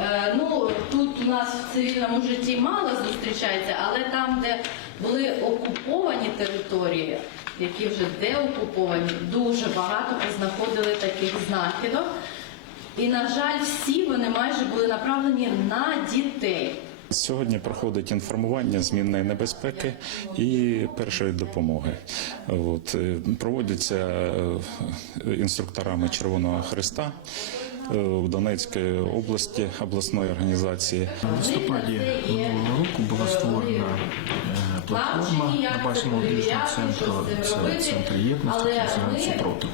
Е, ну, тут у нас в цивільному житті мало зустрічається, але там, де були окуповані території, які вже деокуповані, дуже багато познаходили таких знахідок. І, на жаль, всі вони майже були направлені на дітей. Сьогодні проходить інформування змінної небезпеки і першої допомоги. От, е, проводяться е, інструкторами Червоного Христа в Донецькій області обласної організації. В листопаді минулого року була створена е, платформа на базі молодіжного центру. Це центр єдності та супротиву.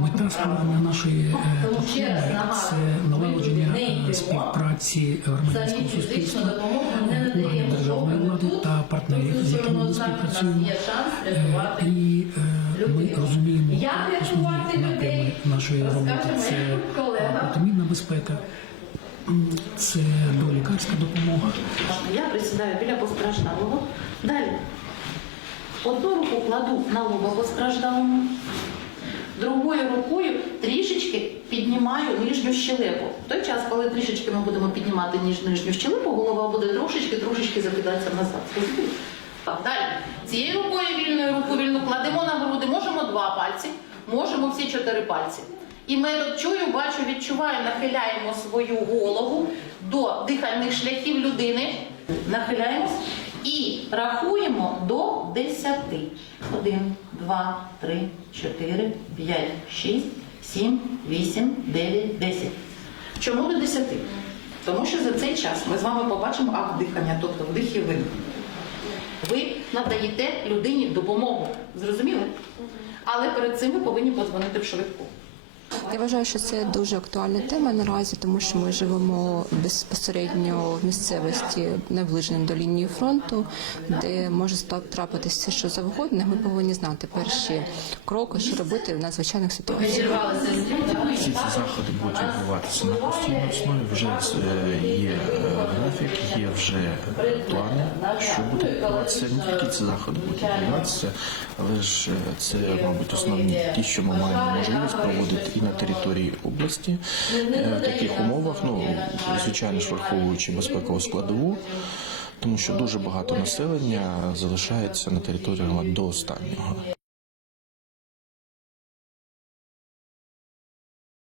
Мета саме нашої е, платформи це налагодження е, співпраці громадянського суспільства, е, державної влади та партнерів, з якими ми співпрацюємо. шанс Е, І е, ми розуміємо Як рятувати людей? нашої роботи. Це протимінна безпека, це долікарська допомога. Я присідаю біля постраждалого. Далі. Одну руку кладу на лоба постраждалому, другою рукою трішечки піднімаю нижню щелепу. В той час, коли трішечки ми будемо піднімати нижню щелепу, голова буде трошечки, трошечки закидатися назад. Так, далі. Цією рукою вільною руку вільну кладемо на груди. Можемо два пальці, можемо всі чотири пальці. І метод чую, бачу, відчуваю, нахиляємо свою голову до дихальних шляхів людини. Нахиляємось і рахуємо до 10. 1, 2, 3, 4, 5, 6, 7, 8, 9, 10. Чому до 10? Тому що за цей час ми з вами побачимо акт дихання, тобто вдих і видих. Надаєте людині допомогу. Зрозуміли? Але перед цим ви повинні подзвонити в швидку. Я вважаю, що це дуже актуальна тема наразі, тому що ми живемо безпосередньо в місцевості наближеній до лінії фронту, де може ста- трапитися що завгодно. Ми повинні знати перші кроки, що робити в надзвичайних ситуаціях. Всі ці заходи будуть відбуватися на постійній основі. Вже е, є е, є вже плани, що буде відбуватися. Не тільки ці заходи будуть відбуватися, але ж е, це, мабуть, основні ті, що ми маємо можливість проводити і на території області е, в таких умовах. Ну звичайно ж враховуючи безпекову складову. Тому що дуже багато населення залишається на території до останнього.